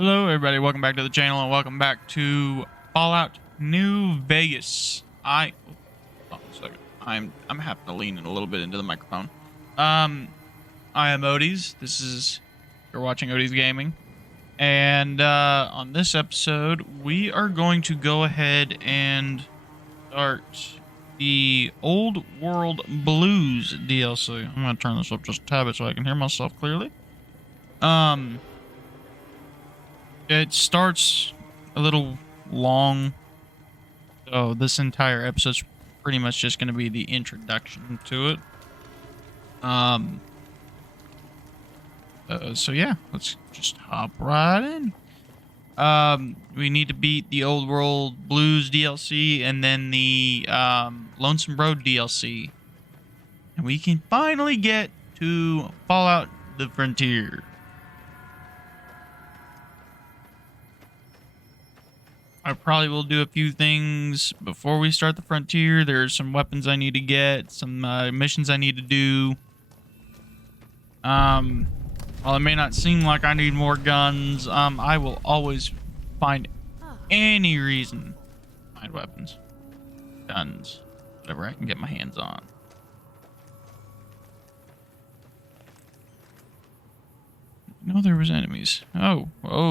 Hello, everybody. Welcome back to the channel, and welcome back to Fallout New Vegas. Oh, a second. I'm having to lean in a little bit into the microphone. I am Odys. You're watching Odys Gaming, and on this episode, we are going to go ahead and start the Old World Blues DLC. I'm gonna turn this up just a tad bit so I can hear myself clearly. It starts a little long, so this entire episode's pretty much just going to be the introduction to it. So yeah, let's just hop right in. We need to beat the Old World Blues DLC and then the Lonesome Road DLC, and we can finally get to Fallout: The Frontier. I probably will do a few things before we start the frontier. There's some weapons I need to get, some missions I need to do. While it may not seem like I need more guns, I will always find any reason to find weapons, guns, whatever I can get my hands on. No, there was enemies. Oh,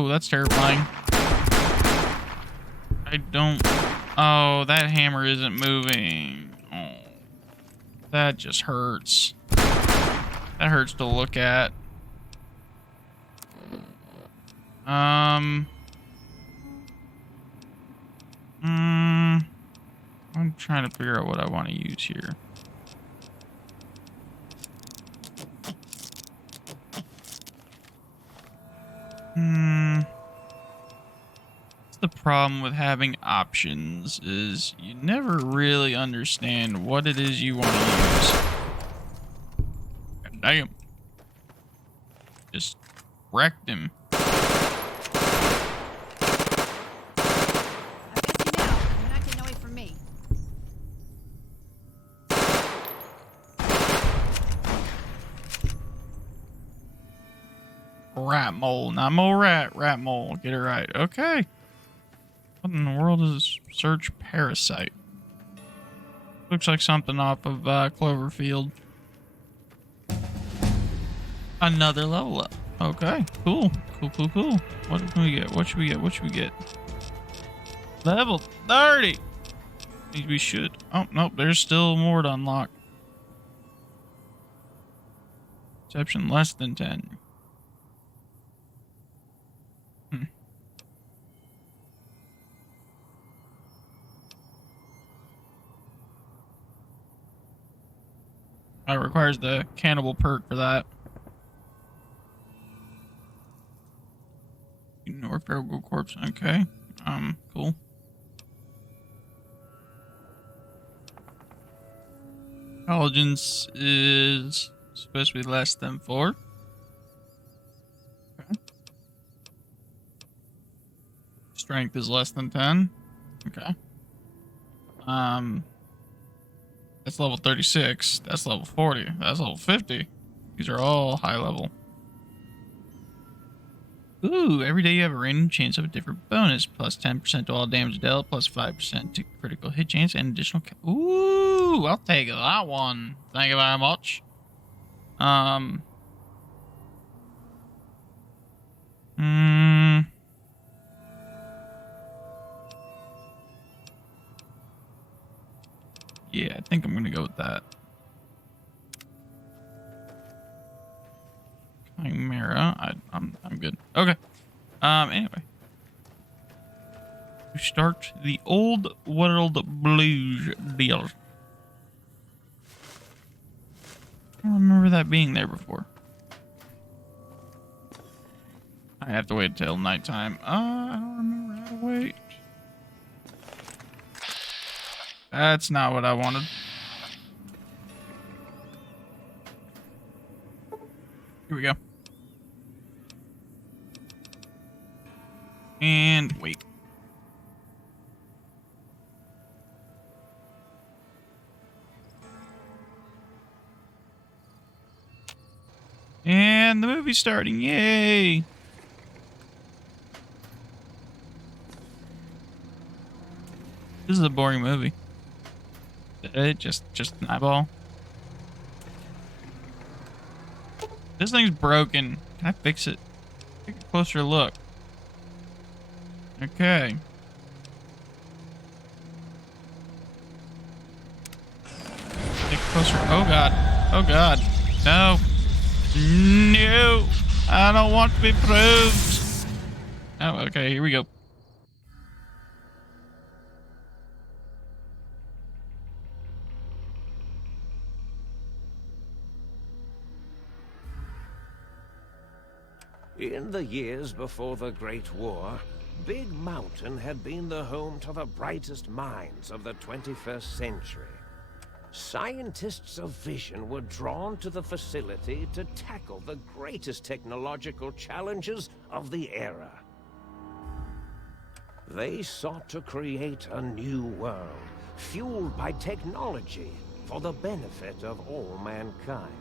that's terrifying. I don't... Oh, that hammer isn't moving. Oh, that just hurts. That hurts to look at. I'm trying to figure out what I want to use here. The problem with having options is you never really understand what it is you want to use. God damn. Just wrecked him. I got you now. You're not getting away from me. Rat mole, not mole rat, rat mole. Get it right. Okay. What in the world is search parasite? Looks like something off of Cloverfield. Another level up. Okay, cool. Cool. What can we get? What should we get? Level 30! Maybe we should. Oh, nope, there's still more to unlock. Perception less than 10. It requires the cannibal perk for that. North Fargo corpse. Okay. Cool. Intelligence is supposed to be less than 4. Okay. Strength is less than 10. Okay. That's level 36. That's level 40. That's level 50. These are all high level. Ooh, every day you have a random chance of a different bonus. Plus 10% to all damage dealt, plus 5% to critical hit chance, and additional... Ooh, I'll take that one. Thank you very much. Yeah, I think I'm gonna go with that. Chimera. I'm good. Okay. Anyway. We start the Old World Blues deal. I don't remember that being there before. I have to wait till nighttime. I don't remember how to wait. That's not what I wanted. Here we go. And wait. And the movie's starting. Yay! This is a boring movie. Just an eyeball. This thing's broken. Can I fix it? Take a closer look. Okay. Take a closer. Oh god. Oh god. No. No. I don't want to be proved. Oh, okay. Here we go. In the years before the Great War, Big Mountain had been the home to the brightest minds of the 21st century. Scientists of vision were drawn to the facility to tackle the greatest technological challenges of the era. They sought to create a new world, fueled by technology for the benefit of all mankind.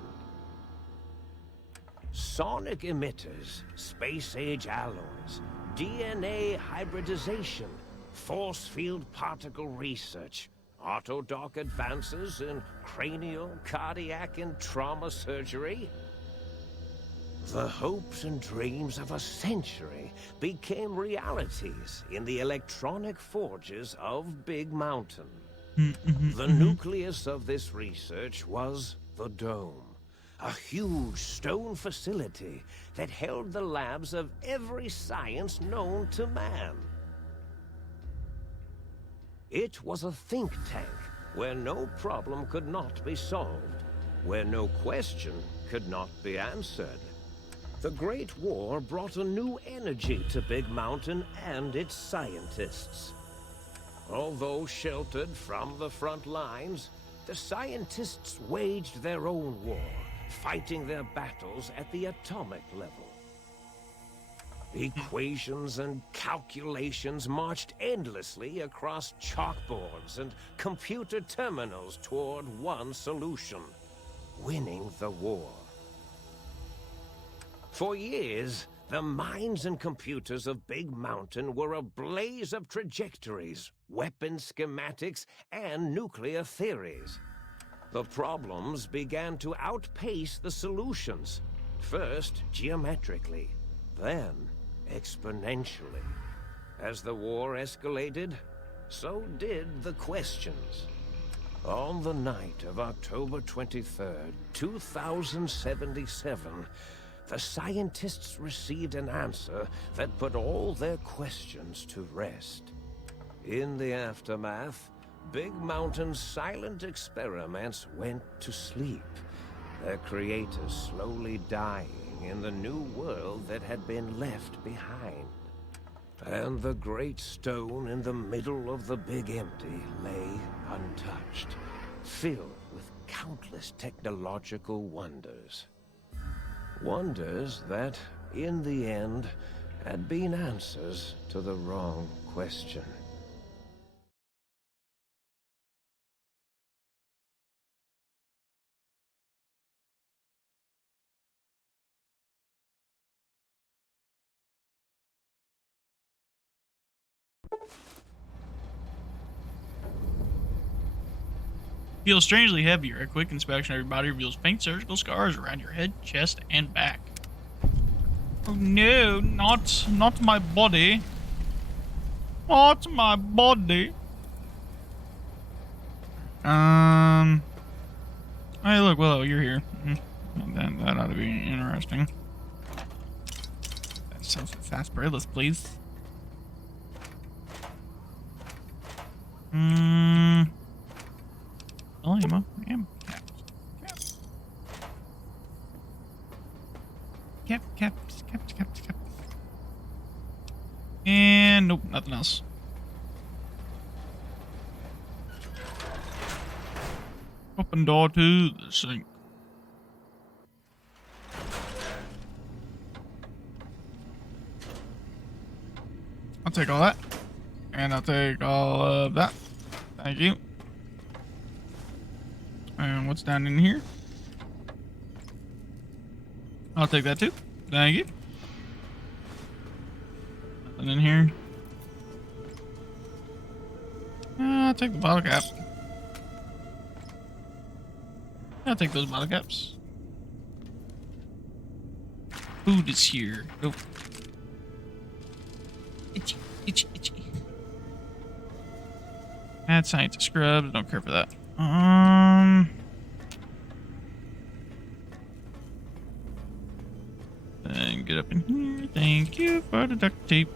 Sonic emitters, space-age alloys, DNA hybridization, force field particle research, autodoc advances in cranial, cardiac, and trauma surgery. The hopes and dreams of a century became realities in the electronic forges of Big Mountain. The nucleus of this research was the Dome. A huge stone facility that held the labs of every science known to man. It was a think tank where no problem could not be solved, where no question could not be answered. The Great War brought a new energy to Big Mountain and its scientists. Although sheltered from the front lines, the scientists waged their own war, fighting their battles at the atomic level. Equations and calculations marched endlessly across chalkboards and computer terminals toward one solution: winning the war. For years, the minds and computers of Big Mountain were a blaze of trajectories, weapon schematics, and nuclear theories. The problems began to outpace the solutions, first geometrically, then exponentially. As the war escalated, so did the questions. On the night of October 23rd, 2077, the scientists received an answer that put all their questions to rest. In the aftermath, Big Mountain's silent experiments went to sleep, their creators slowly dying in the new world that had been left behind. And the great stone in the middle of the Big Empty lay untouched, filled with countless technological wonders. Wonders that, in the end, had been answers to the wrong question. Feels strangely heavier. A quick inspection of your body reveals faint surgical scars around your head, chest, and back. Oh no, not my body. Not my body. Hey, look, Willow, you're here. That ought to be interesting. That's so sarsaparilla, please. Ammo. Caps. And nope, nothing else. Open door to the sink. I'll take all that. And I'll take all of that. Thank you. And what's down in here? I'll take that too. Thank you. Nothing in here. I'll take the bottle cap. I'll take those bottle caps. Food is here. Go. Itchy, itchy, itchy. Mad scientist scrubs. Don't care for that. And get up in here. Thank you for the duct tape.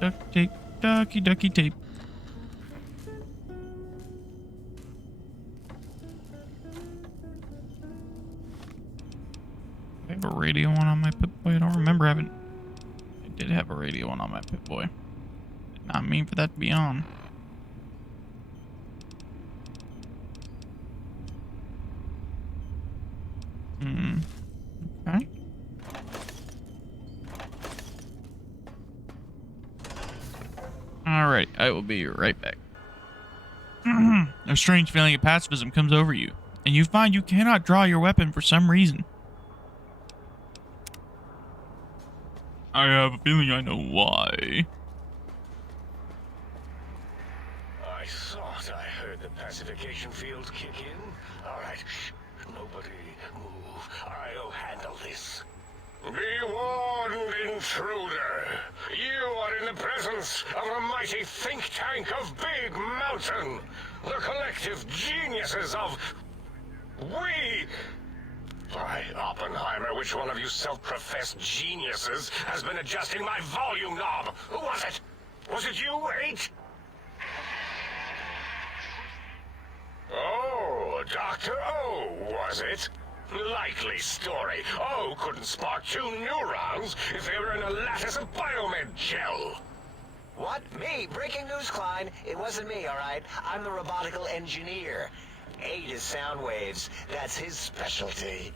Duct tape, ducky, ducky tape. I have a radio one on my Pip-Boy. I don't remember having. I did have a radio one on my Pip-Boy. Did not mean for that to be on. Okay. Alright, I will be right back. A strange feeling of pacifism comes over you, and you find you cannot draw your weapon for some reason. I have a feeling I know why. I thought I heard the pacification field kick in. All right, shh. Nobody move. I'll handle this. Be warned, intruder. You are in the presence of the mighty think tank of Big Mountain. The collective geniuses of... We... By Oppenheimer, which one of you self-professed geniuses has been adjusting my volume knob? Who was it? Was it you, H? Oh, Dr. O, was it? Likely story. O couldn't spark 2 neurons if they were in a lattice of biomed gel. What? Me? Breaking news, Klein. It wasn't me, all right? I'm the robotical engineer. Aid is sound waves. That's his specialty.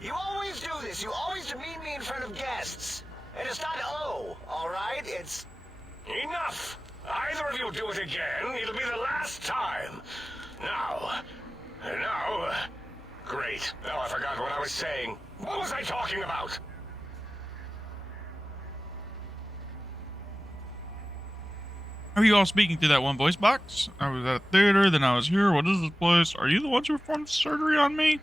You always do this. You always demean me in front of guests. And it's not O, all right? It's... Enough! Either of you do it again, it'll be the last time. Now... Great. Now I forgot what I was saying. What was I talking about? Are you all speaking through that one voice box? I was at a theater, then I was here. What is this place? Are you the ones who performed surgery on me?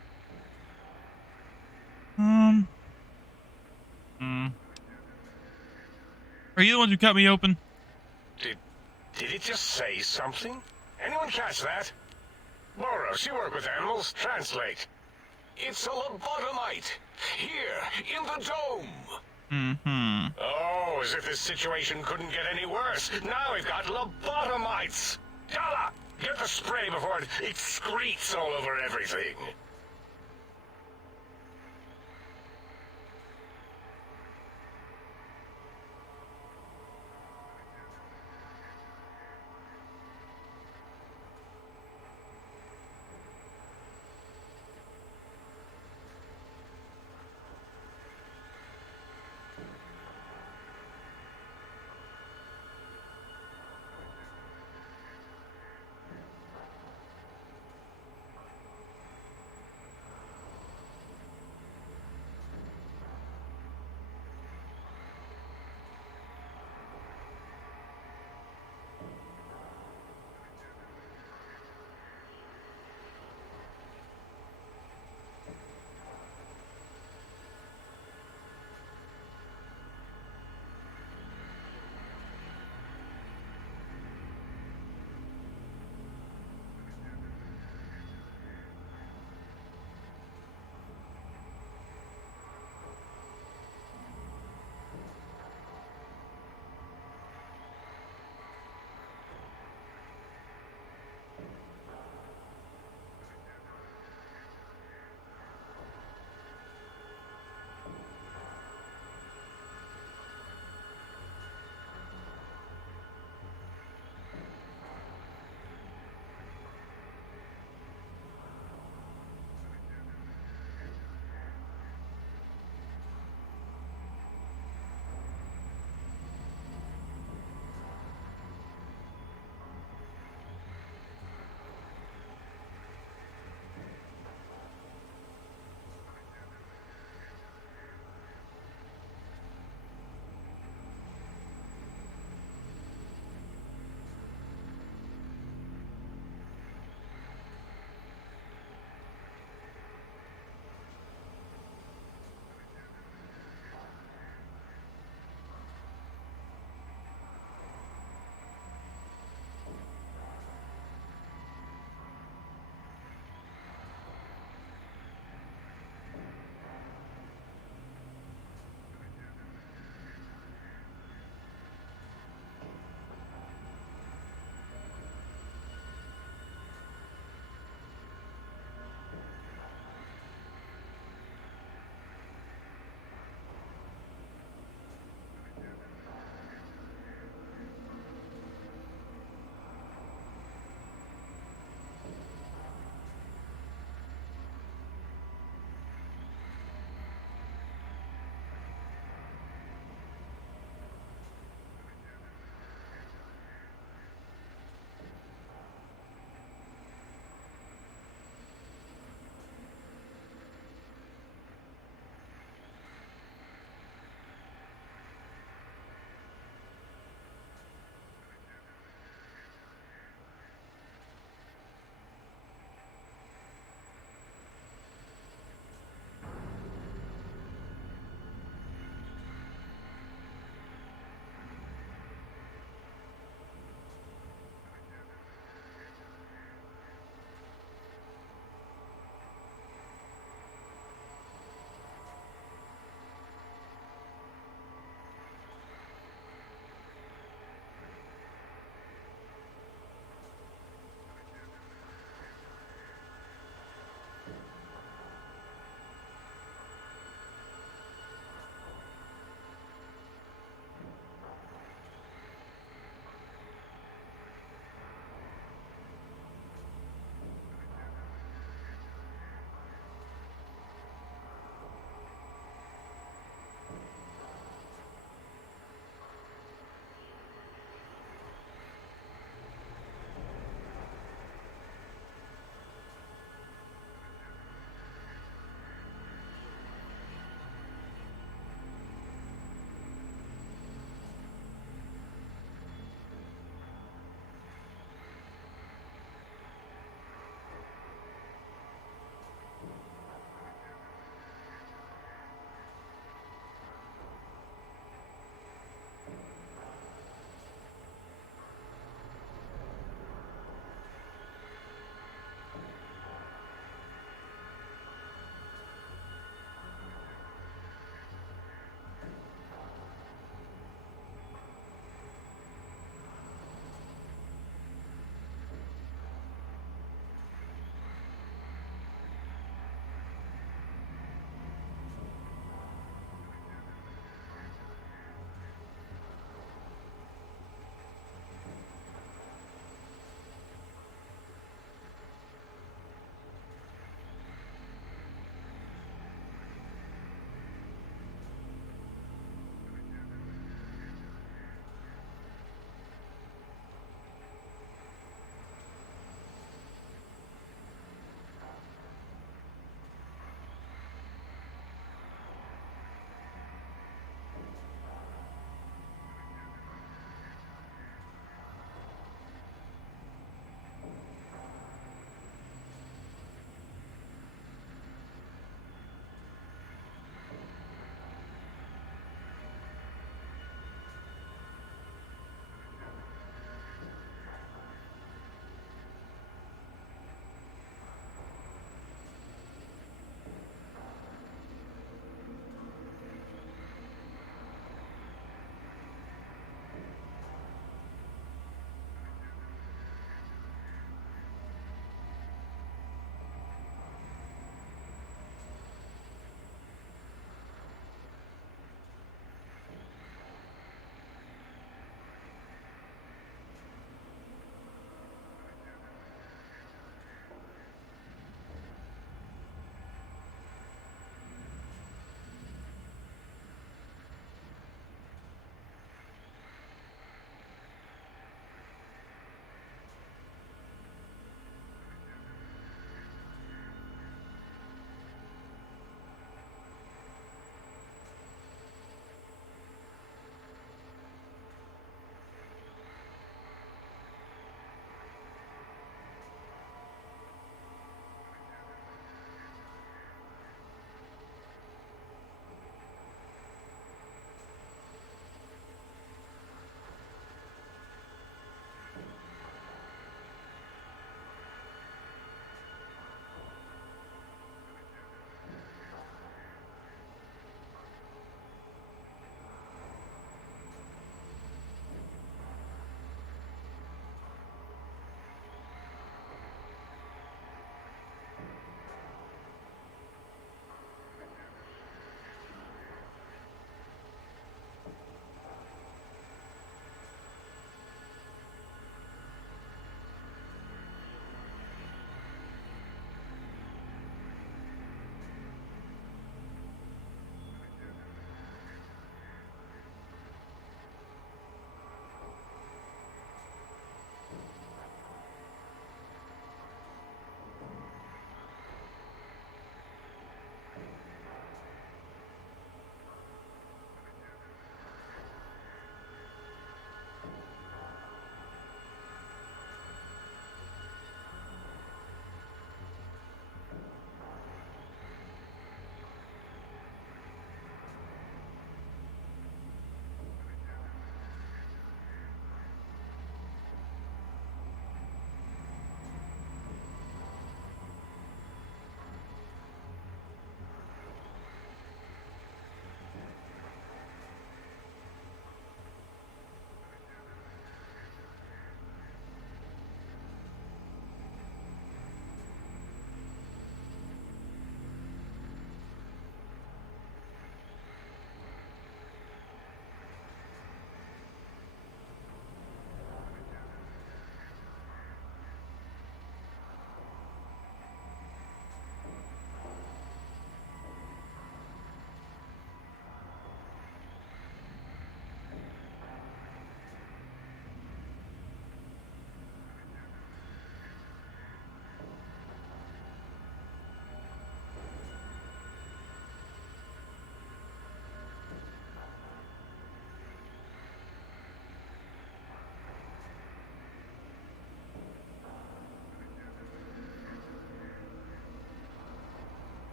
Are you the ones who cut me open? Did it just say something? Anyone catch that? Boros, you work with animals. Translate. It's a lobotomite. Here, in the dome. Oh, as if this situation couldn't get any worse. Now we've got lobotomites. Dalla, get the spray before it excretes all over everything.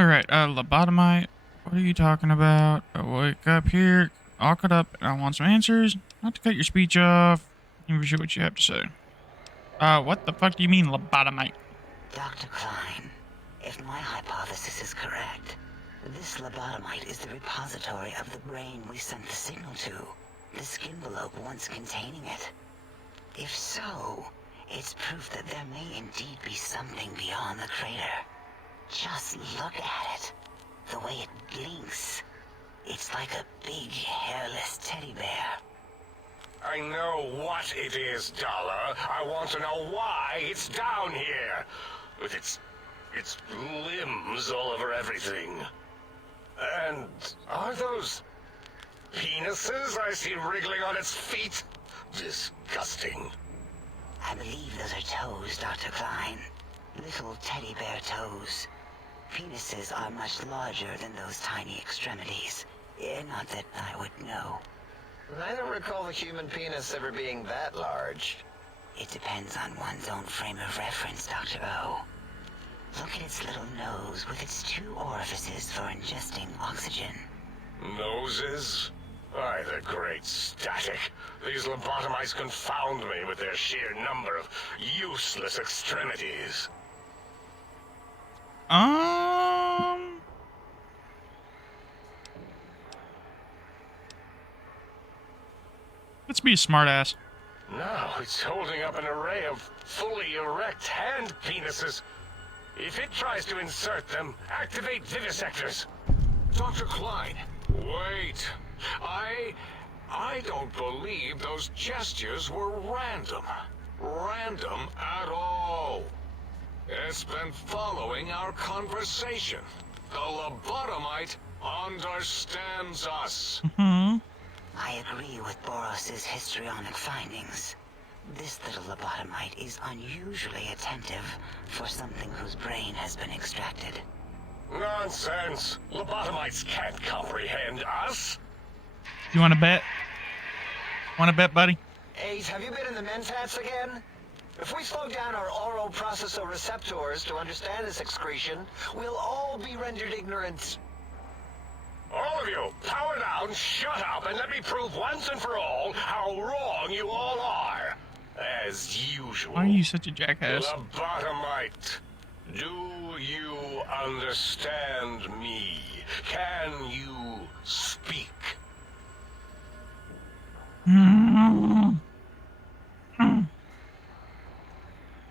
Alright, lobotomite. What are you talking about? Wake up here, all cut up, and I want some answers. Not to cut your speech off. Give me what you have to say. What the fuck do you mean, lobotomite? Dr. Klein, if my hypothesis is correct, this lobotomite is the repository of the brain we sent the signal to, the skinvelope once containing it. If so, it's proof that there may indeed be something beyond the crater. Just look at it. The way it blinks. It's like a big, hairless teddy bear. I know what it is, Dollar. I want to know why it's down here. With its limbs all over everything. And are those penises I see wriggling on its feet? Disgusting. I believe those are toes, Dr. Klein. Little teddy bear toes. Penises are much larger than those tiny extremities. Not that I would know. I don't recall the human penis ever being that large. It depends on one's own frame of reference, Dr. O. Look at its little nose with its 2 orifices for ingesting oxygen. Noses? By the great static. These lobotomites confound me with their sheer number of useless extremities. Let's be a smartass. Now it's holding up an array of fully erect hand penises. If it tries to insert them, activate vivisectors. Dr. Klein, wait. I don't believe those gestures were random. Random at all. It's been following our conversation. The lobotomite understands us. I agree with Boros's histrionic findings. This little lobotomite is unusually attentive for something whose brain has been extracted. Nonsense. Lobotomites can't comprehend us. You want to bet? Want to bet, buddy? Ace, have you been in the mentats again? If we slow down our oroprocessoreceptors to understand this excretion, we'll all be rendered ignorant. All of you, power down, shut up, and let me prove once and for all how wrong you all are. As usual. Why are you such a jackass? Lobotomite, do you understand me? Can you speak?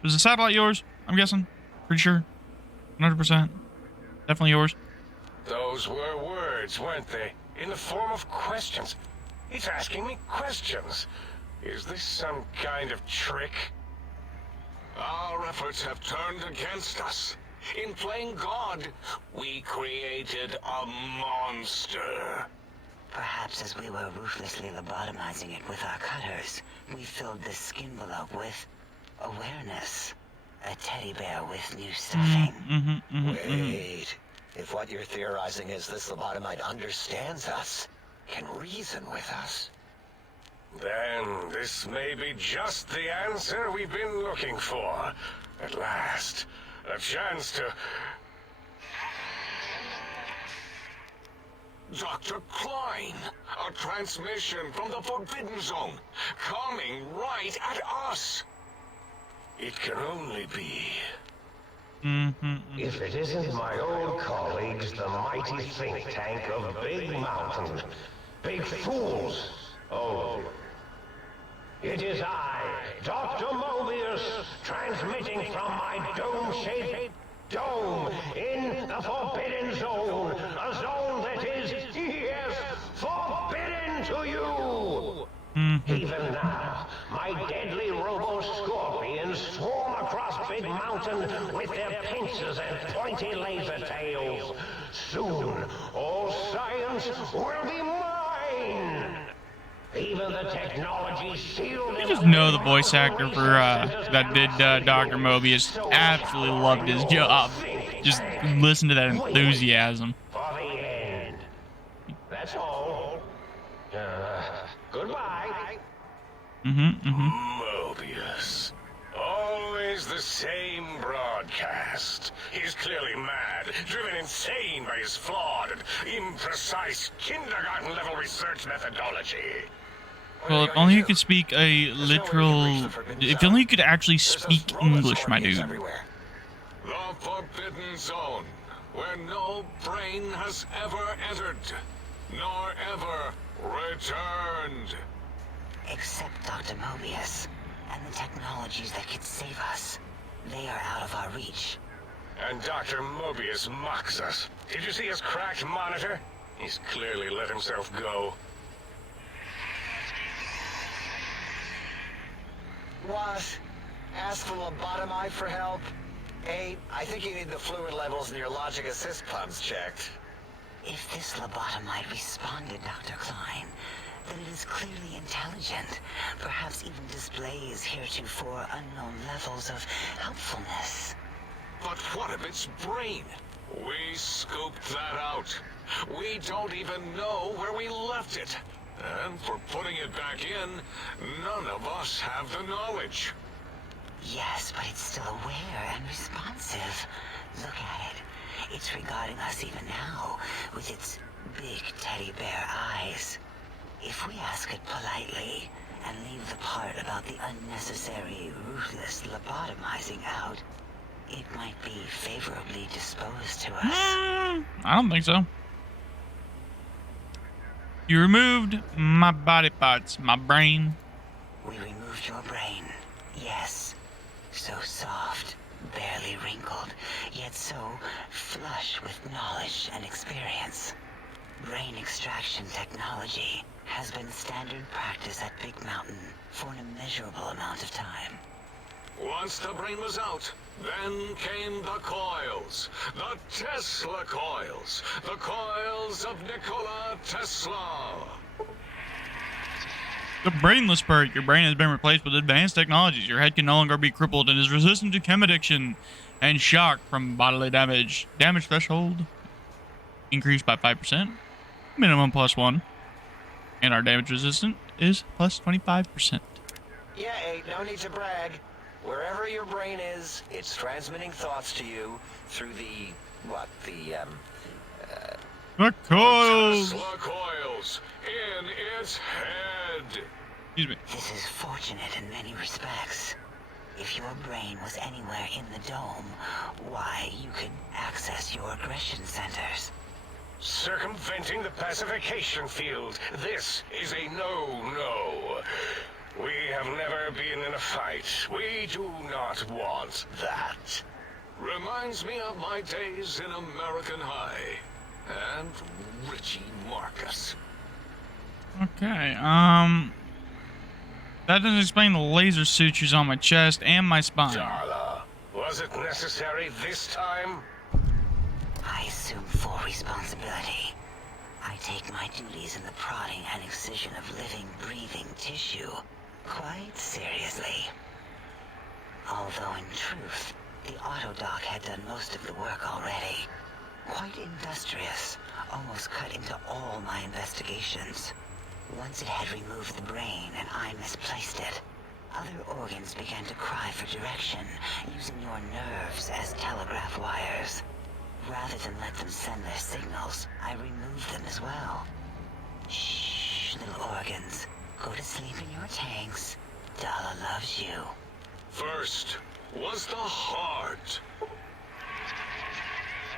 Was the satellite yours? I'm guessing. Pretty sure. 100%. Definitely yours. Those were words, weren't they? In the form of questions. It's asking me questions. Is this some kind of trick? Our efforts have turned against us. In playing God, we created a monster. Perhaps as we were ruthlessly lobotomizing it with our cutters, we filled the skinvelope with awareness. A teddy bear with new stuffing. Wait. If what you're theorizing is this lobotomite understands us, can reason with us, then this may be just the answer we've been looking for. At last, a chance to... Dr. Klein, a transmission from the Forbidden Zone, coming right at us. It can only be... If it isn't my old colleagues, the mighty think tank of Big Mountain. Big fools, all of you. It is I, Dr. Mobius, transmitting from my dome-shaped dome in the Forbidden Zone. A zone that is, yes, forbidden to you. Even now, my deadly robo-scorpions swarm across Big Mountain with their pincers and pointy laser tails. Soon, all science will be mine. Even the technology sealed. You just know the voice actor for that did Dr. Mobius absolutely loved his job. Just listen to that enthusiasm. For the end. That's all. Goodbye. Mobius. Always the same broadcast. outcast. He's clearly mad, driven insane by his flawed and imprecise kindergarten-level research methodology. Well, if only you could speak a literal... If only you could actually speak English, my dude. The Forbidden Zone, where no brain has ever entered, nor ever returned. Except Dr. Mobius and the technologies that could save us. They are out of our reach. And Dr. Mobius mocks us. Did you see his cracked monitor? He's clearly let himself go. What? Ask the lobotomite for help? Hey, I think you need the fluid levels in your logic assist pumps checked. If this lobotomite responded, Dr. Klein, then it is clearly intelligent, perhaps even displays heretofore unknown levels of helpfulness. But what of its brain? We scooped that out. We don't even know where we left it. And for putting it back in, none of us have the knowledge. Yes, but it's still aware and responsive. Look at it. It's regarding us even now, with its big teddy bear eyes. If we ask it politely, and leave the part about the unnecessary, ruthless lobotomizing out, it might be favorably disposed to us. I don't think so. You removed my body parts, my brain. We removed your brain, yes. So soft, barely wrinkled, yet so flush with knowledge and experience. Brain extraction technology has been standard practice at Big Mountain for an immeasurable amount of time. Once the brain was out, then came the coils. The Tesla coils. The coils of Nikola Tesla. The brainless perk. Your brain has been replaced with advanced technologies. Your head can no longer be crippled and is resistant to chem addiction and shock from bodily damage. Damage threshold increased by 5%. Minimum +1. And our damage resistant is +25%. Yeah, hey, no need to brag. Wherever your brain is, it's transmitting thoughts to you through the The coils. Tesla coils in its head. Excuse me. This is fortunate in many respects. If your brain was anywhere in the dome, why, you could access your aggression centers. Circumventing the pacification field. This is a no-no. We have never been in a fight. We do not want that. Reminds me of my days in American High. And Richie Marcus. Okay, that doesn't explain the laser sutures on my chest and my spine. Darla, was it necessary this time? I assume full responsibility. I take my duties in the prodding and excision of living, breathing tissue quite seriously. Although in truth, the Autodoc had done most of the work already. Quite industrious, almost cut into all my investigations. Once it had removed the brain and I misplaced it, other organs began to cry for direction, using your nerves as telegraph wires. Rather than let them send their signals, I removed them as well. Shh, little organs. Go to sleep in your tanks. Dala loves you. First was the heart.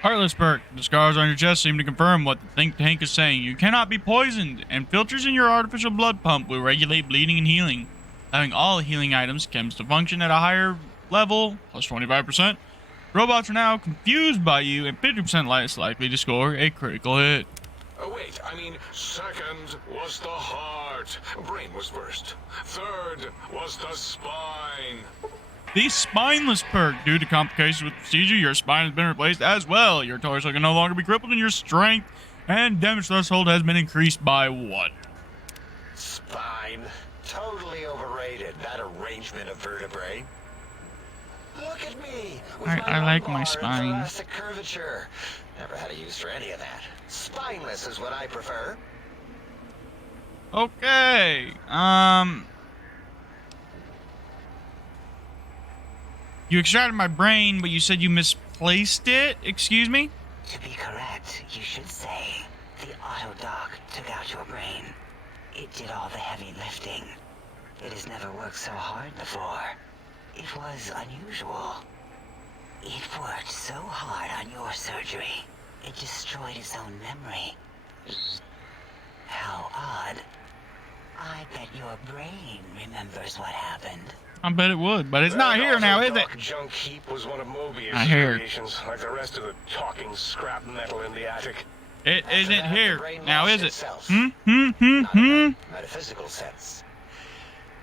Heartless perk. The scars on your chest seem to confirm what the think tank is saying. You cannot be poisoned, and filters in your artificial blood pump will regulate bleeding and healing. Having all healing items chems to function at a higher level, +25%. Robots are now confused by you and 50% less likely to score a critical hit. Wait, I mean, second was the heart. Brain was first. Third was the spine. The spineless perk. Due to complications with the procedure, your spine has been replaced as well. Your torso can no longer be crippled, and your strength and damage threshold has been increased by 1. spine. Totally overrated, that arrangement of vertebrae. Look at me! With I like my lumbar and spine. thoracic curvature. Never had a use for any of that. Spineless is what I prefer. Okay. You extracted my brain, but you said you misplaced it? Excuse me? To be correct, you should say the autodoc took out your brain. It did all the heavy lifting. It has never worked so hard before. It was unusual. It worked so hard on your surgery, it destroyed its own memory. How odd. I bet your brain remembers what happened. I bet it would, but it's not here now, is it? Junk heap was one of Mobius' I hear. creations, like the rest of the talking scrap metal in the attic. It isn't After that, the here. brain Now lost is it? itself. Hmm? Not in a metaphysical sense.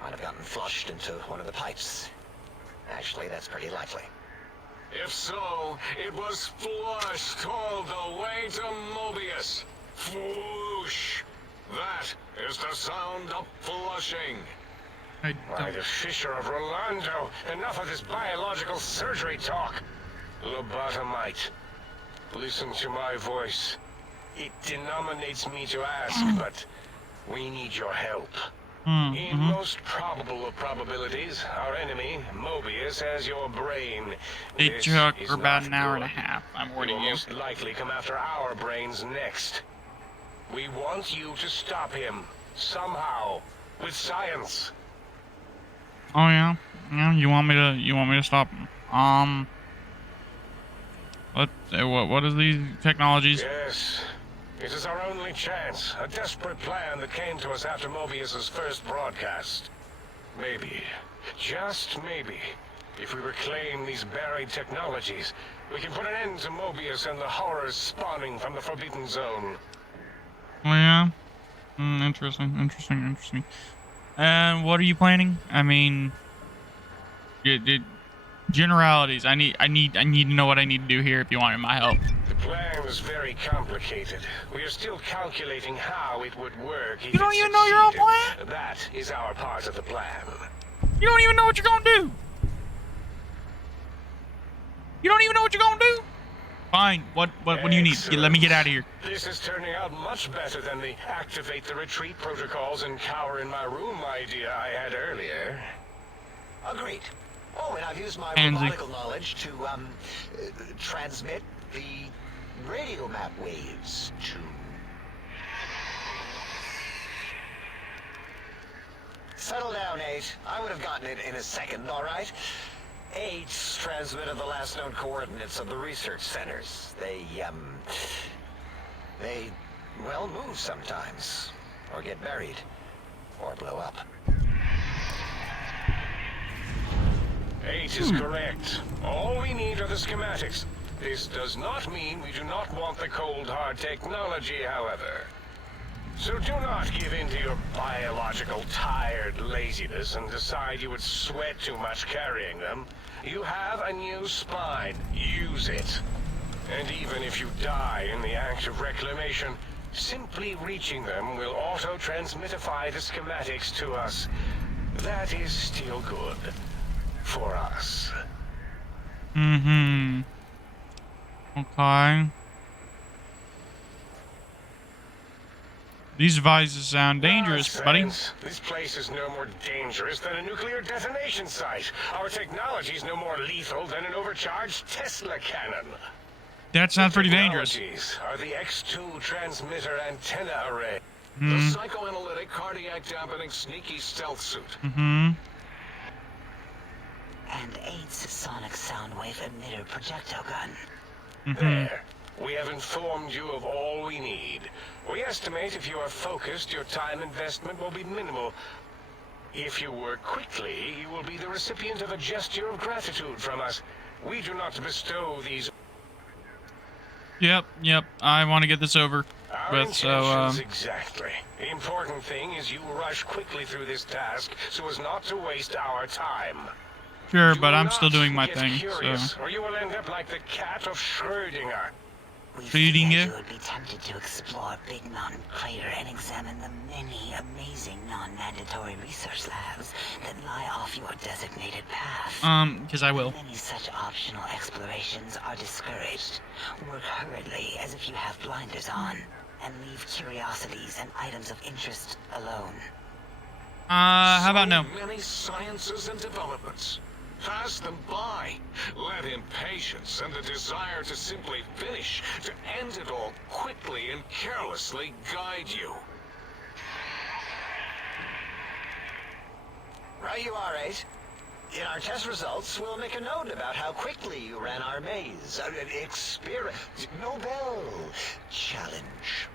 Might have gotten flushed into one of the pipes. Actually, that's pretty likely. If so, it was flushed all the way to Mobius. Flush. That is the sound of flushing. I By don't. the Fisher of Rolando, enough of this biological surgery talk. Lobotomite, listen to my voice. It denominates me to ask, but we need your help. In most probable of probabilities, our enemy, Mobius, has your brain. It This took is for about not an hour and a good. half. I'm He warning will you. most likely come after our brains next. We want you to stop him, somehow, with science. Oh yeah? Yeah, you want me to stop him? What is these technologies? Yes. It is our only chance. A desperate plan that came to us after Mobius's first broadcast. Maybe, just maybe, if we reclaim these buried technologies, we can put an end to Mobius and the horrors spawning from the Forbidden Zone. Oh yeah? Interesting. And what are you planning? I mean, generalities. I need to know what I need to do here if you want my help. The plan is very complicated. We are still calculating how it would work if You don't it even know your own succeeded. plan? That is our part of the plan. You don't even know what you're gonna do. You don't even know what you're gonna do. Fine. What do you need? Let me get out of here. This is turning out much better than the activate the retreat protocols and cower in my room idea I had earlier. Agreed. Oh, and I've used my Pansy. robotical knowledge to, transmit the radio map waves to... Settle down, 8. I would have gotten it in a second, all right? 8's transmitted the last known coordinates of the research centers. They, well, move sometimes. Or get buried. Or blow up. 8 is correct. All we need are the schematics. This does not mean we do not want the cold hard technology, however. So do not give in to your biological tired laziness and decide you would sweat too much carrying them. You have a new spine. Use it. And even if you die in the act of reclamation, simply reaching them will auto-transmitify the schematics to us. That is still good. For us. Okay. These devices sound dangerous, buddy. Nonsense. This place is no more dangerous than a nuclear detonation site. Our technology is no more lethal than an overcharged Tesla cannon. That sounds pretty dangerous. Technologies are the X2 transmitter antenna array. The psychoanalytic, cardiac dampening, sneaky stealth suit. And 8's sonic soundwave emitter projectile gun. There. We have informed you of all we need. We estimate if you are focused, your time investment will be minimal. If you work quickly, you will be the recipient of a gesture of gratitude from us. We do not bestow these... Yep. I want to get this over Our with, intentions exactly. The important thing is you rush quickly through this task so as not to waste our time. sure, Do but I'm not still doing my get thing, curious, so. or you will end up like the cat of Schrödinger. We Feeding feared you? you would be tempted to explore Big Mountain Crater and examine the many amazing non-mandatory research labs that lie off your designated path. Because I will. Many such optional explorations are discouraged. Work hurriedly as if you have blinders on, and leave curiosities and items of interest alone. How about no? Many sciences and developments. Pass them by. Let impatience and the desire to simply finish, to end it all quickly and carelessly guide you. Right you are, 8. In our test results, we'll make a note about how quickly you ran our maze. Nobel Challenge.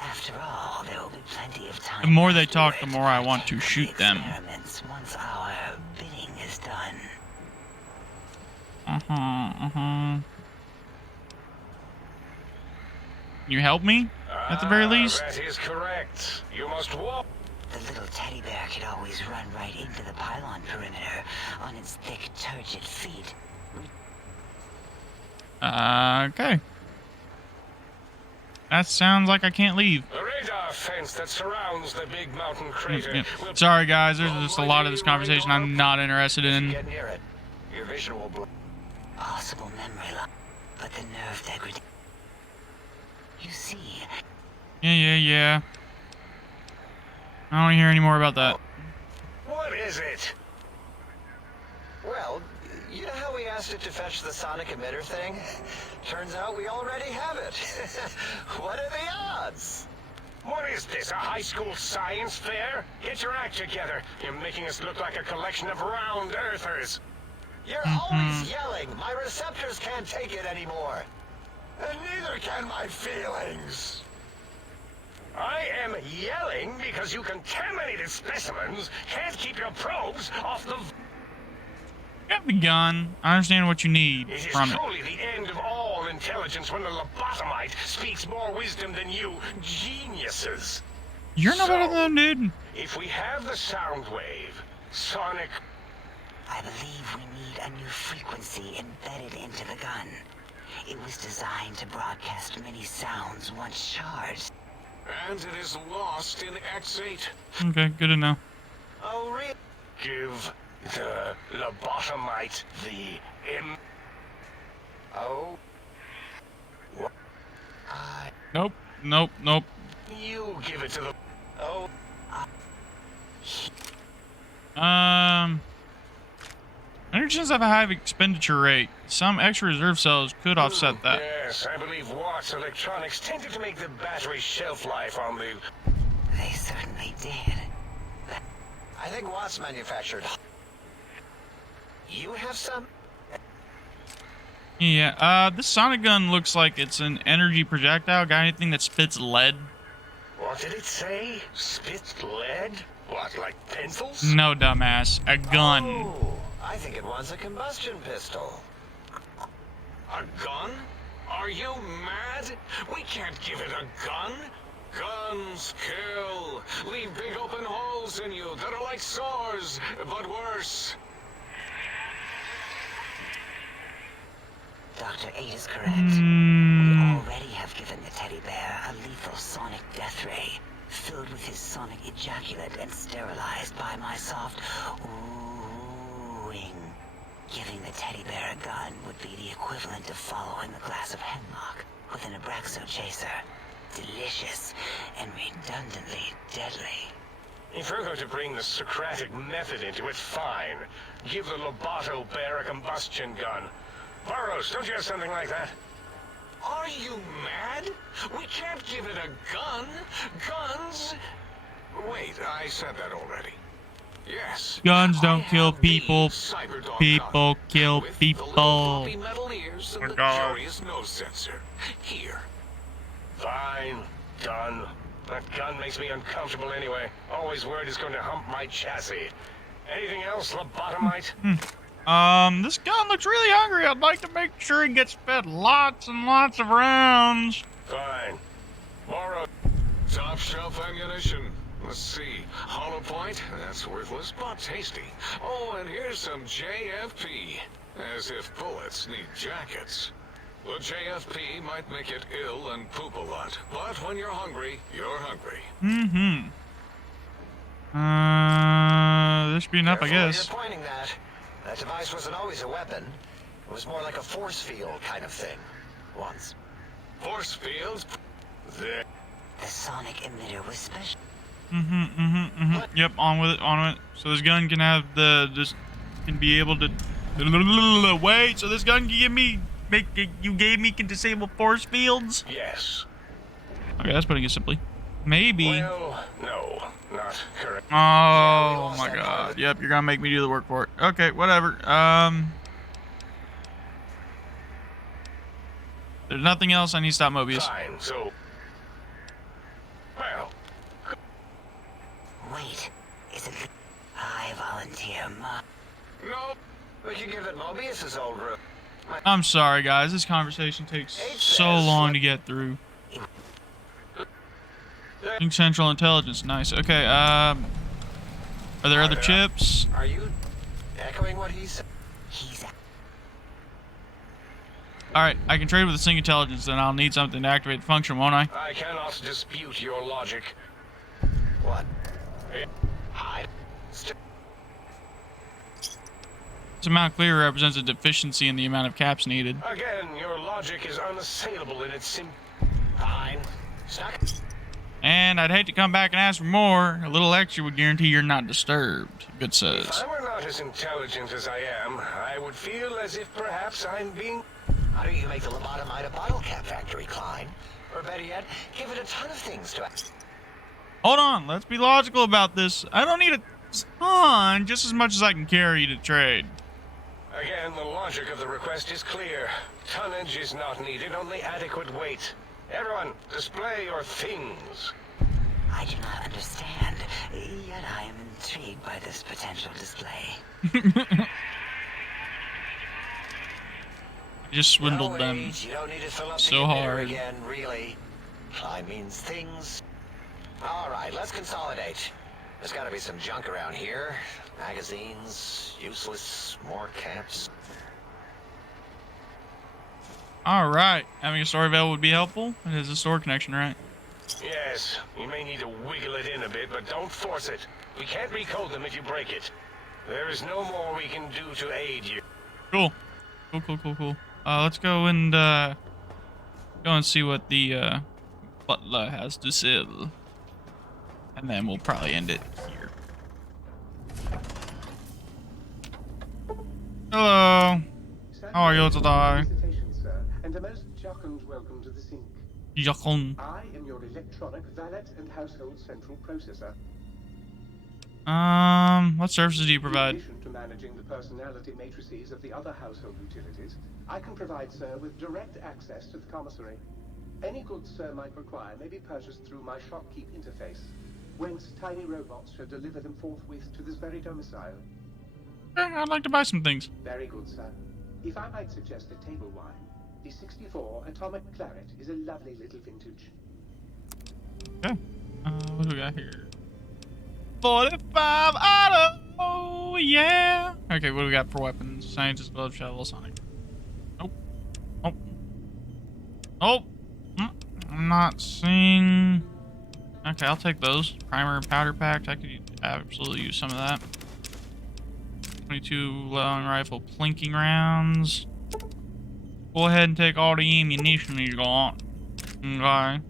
After all, there will be plenty of time. The more they talk, afterwards the more I to want to partake in shoot the them. experiments once our bidding is done. You help me, at the very least? That is correct. You must walk. The little teddy bear could always run right into the pylon perimeter on its thick, turgid feet. Okay. That sounds like I can't leave. The radar fence that surrounds the big mountain crater Yeah. will... Sorry, guys. There's just a lot of this conversation I'm not interested in. Get near it. Your vision will blow. Possible memory loss, but the nerve degradation. You see, Yeah. I don't want to hear any more about that. What is it? Well, you know how we asked it to fetch the sonic emitter thing? Turns out we already have it. What are the odds? What is this, a high school science fair? Get your act together. You're making us look like a collection of round earthers. You're always yelling. My receptors can't take it anymore. And neither can my feelings. I am yelling because you contaminated specimens can't keep your probes off the... Got the gun. I understand what you need It is from it. truly the end of all intelligence when the lobotomite speaks more wisdom than you geniuses. You're no better than them, dude. If we have the sound wave, sonic... I believe we need a new frequency embedded into the gun. It was designed to broadcast many sounds once charged. And it is lost in X8. Okay, good to know. Oh, really? Give the lobotomite the Oh. What? Nope. You give it to the... Oh. Energins have a high expenditure rate. Some extra reserve cells could offset that. Yes, I believe Watts Electronics tended to make the battery shelf life on the... They certainly did. I think Watts manufactured. You have some? Yeah, this sonic gun looks like it's an energy projectile. Got anything that spits lead? What did it say? Spit lead? What, like pencils? No, dumbass. A gun. Oh, I think it wants a combustion pistol. A gun? Are you mad? We can't give it a gun. Guns kill. Leave big open holes in you that are like sores, but worse. Dr. 8 is correct. We already have given the teddy bear a lethal sonic death ray, filled with his sonic ejaculate and sterilized by my soft oohing. Giving the teddy bear a gun would be the equivalent of following the glass of hemlock with an Abraxo chaser. Delicious and redundantly deadly. If you're going to bring the Socratic method into it, fine. Give the Loboto bear a combustion gun. Burroughs, don't you have something like that? Are you mad? We can't give it a gun. Guns... Wait, I said that already. Yes. Guns don't I kill have the people. Cyberdog People gun kill with people. The little floppy metal ears and Oh, the God. curious nose sensor. Here. Fine. Done. That gun makes me uncomfortable anyway. Always worried it's going to hump my chassis. Anything else, lobotomite? This gun looks really hungry. I'd like to make sure he gets fed lots and lots of rounds. Fine. Borrow. Top shelf ammunition. Let's see. Hollow point? That's worthless, but tasty. Oh, and here's some JFP. As if bullets need jackets. The JFP might make it ill and poop a lot, but when you're hungry, you're hungry. This should be enough, I Careful where guess. You're pointing that. That device wasn't always a weapon. It was more like a force field kind of thing. Once. Force fields? There. The sonic emitter was special. Yep, on with it. So this gun can have this and be able to wait. So this gun can you gave me can disable force fields. Yes. Okay, that's putting it simply. Maybe. Well, no, not correct. Oh my god. Yep, you're gonna make me do the work for it. Okay, whatever. There's nothing else. I need to stop Mobius. Fine, so... Well, Wait, is it the... I volunteer No, we can give it Mobius's old room. I'm sorry, guys. This conversation takes so long to get through. Think Central Intelligence. Nice. Okay, are there other chips? Are you echoing what he said? He's... Alright, I can trade with the Sync Intelligence, then I'll need something to activate the function, won't I? I cannot dispute your logic. What? This amount clear represents a deficiency in the amount of caps needed. Again, your logic is unassailable in its Fine. Stuck. And I'd hate to come back and ask for more. A little extra would guarantee you're not disturbed. Good If says. I were not as intelligent as I am, I would feel as if perhaps I'm being... How do you make the lobotomite a bottle cap factory, Klein? Or better yet, give it a ton of things to... Hold on, let's be logical about this. I don't need a ton, just as much as I can carry to trade. Again, the logic of the request is clear. Tonnage is not needed, only adequate weight. Everyone, display your things. I do not understand, yet I am intrigued by this potential display. I just swindled No, them. Age, you don't need to fill up so the container hard. again, really. Klein means things. All right, let's consolidate. There's got to be some junk around here. Magazines, useless, more caps. Alright, having a store available would be helpful. It is a store connection, right? Yes, you may need to wiggle it in a bit, but don't force it. We can't recode them if you break it. There is no more we can do to aid you. Cool. Cool. Let's go and see what the butler has to sell. And then we'll probably end it here. Hello. How are you today? Sir, and a most jocund welcome to the sink. Jacon. I am your electronic valet and household central processor. What services do you provide? In addition to managing the personality matrices of the other household utilities, I can provide Sir with direct access to the commissary. Any goods Sir might require may be purchased through my shopkeep interface, whence tiny robots shall deliver them forthwith to this very domicile. I'd like to buy some things. Very good, sir. If I might suggest a table wine, the 64 Atomic Claret is a lovely little vintage. Okay. What do we got here? 45 auto. Oh, yeah. Okay, what do we got for weapons? Scientist, glove, shovel, sonic. Nope. I'm not seeing... Okay, I'll take those. Primer and powder pack. I could absolutely use some of that. 22 long rifle plinking rounds. Go ahead and take all the ammunition you got. Okay.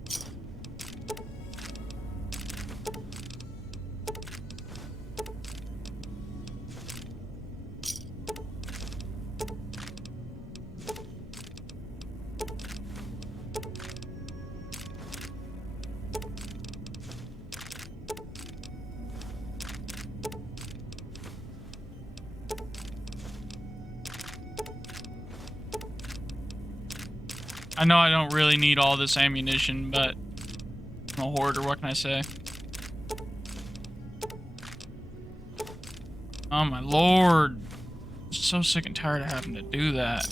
I know I don't really need all this ammunition, but I'm a hoarder, what can I say? Oh my lord. I'm so sick and tired of having to do that.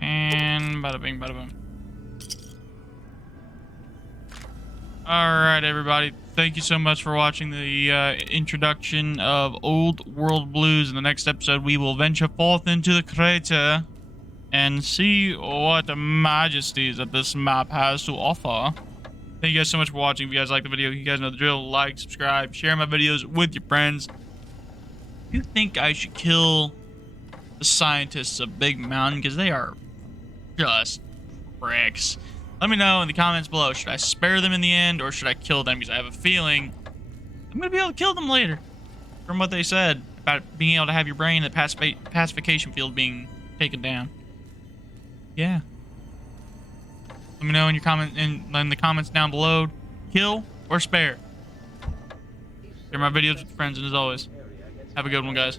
And bada bing, bada boom. Alright, everybody. Thank you so much for watching the introduction of Old World Blues. In the next episode, we will venture forth into the crater and see what majesties that this map has to offer. Thank you guys so much for watching. If you guys like the video, you guys know the drill. Like, subscribe, share my videos with your friends. If you think I should kill the scientists of Big Mountain, because they are just pricks. Let me know in the comments below. Should I spare them in the end, or should I kill them? Because I have a feeling I'm going to be able to kill them later. From what they said about being able to have your brain, the pacification field being taken down. Yeah. Let me know in your in the comments down below. Kill or spare. Share my videos with friends, and as always, have a good one, guys.